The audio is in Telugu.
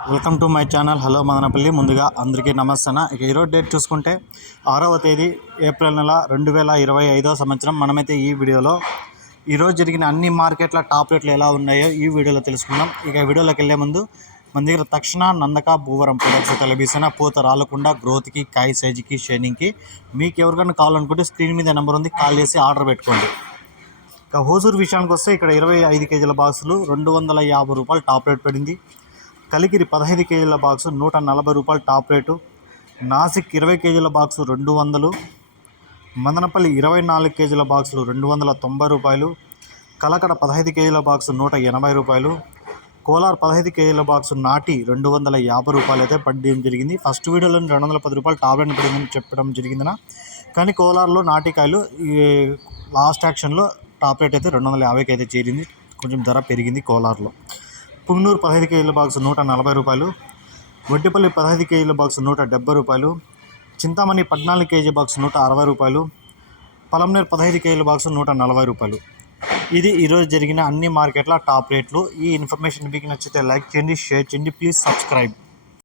Welcome to my channel. Hello Madanapalle. ముందుగా అందరికీ నమస్తన ఇక ఈరోజు డేట్ చూసుకుంటే ఆరవ తేదీ ఏప్రిల్ నెల రెండు వేల ఇరవై ఐదో సంవత్సరం. మనమైతే ఈ వీడియోలో ఈరోజు జరిగిన అన్ని మార్కెట్ల టాప్ రేట్లు ఎలా ఉన్నాయో ఈ వీడియోలో తెలుసుకుందాం. ఇక వీడియోలోకి వెళ్ళే ముందు మన దగ్గర తక్షణ నందక భూవరం ప్రొడక్ట్స్ తెలియబీసిన పూత రాలకుండా గ్రోత్కి కాయ సైజుకి షైనింగ్కి మీకు ఎవరికైనా కావాలనుకుంటే స్క్రీన్ మీద నెంబర్ ఉంది. కాల్ చేసి ఆర్డర్ పెట్టుకోండి. ఇక హోజూర్ విషయానికి వస్తే ఇక్కడ ఇరవై ఐదు కేజీల బాక్సులు రెండు వందల యాభై రూపాయలు టాప్ రేట్ పడింది. కలిగిరి పదహైదు కేజీల బాక్సు నూట నలభై రూపాయలు టాప్ రేటు. నాసిక్ ఇరవై కేజీల బాక్సు రెండు వందలు. మదనపల్లి ఇరవై నాలుగు కేజీల బాక్సులు రెండు వందల తొంభై రూపాయలు. కలకడ పదహైదు కేజీల బాక్సు నూట ఎనభై రూపాయలు. కోలార్ పదహైదు కేజీల బాక్సు నాటి రెండు వందల యాభై రూపాయలు అయితే పడడం జరిగింది. ఫస్ట్ వీడియోలో రెండు వందల పది రూపాయలు టాబ్లెట్ పడిందని చెప్పడం జరిగిందిన. కానీ కోలార్లో నాటికాయలు ఈ లాస్ట్ యాక్షన్లో టాప్ రేట్ అయితే రెండు వందల యాభైకి అయితే చేరింది. కొంచెం ధర పెరిగింది కోలార్లో. పుంగనూరు పదహైదు కేజీల బాక్స్ నూట నలభై రూపాయలు వడ్డిపల్లి పదహైదు కేజీల బాక్స్ నూట డెబ్బై రూపాయలు చింతామణి పద్నాలుగు కేజీ బాక్స్ నూట అరవై రూపాయలు పలంనేరు పదహైదు కేజీల బాక్స్ నూట నలభై రూపాయలు. ఇది ఈరోజు జరిగిన అన్ని మార్కెట్ల టాప్ రేట్లు. ఈ ఇన్ఫర్మేషన్ మీకు నచ్చితే లైక్ చేయండి షేర్ చేయండి. Please subscribe.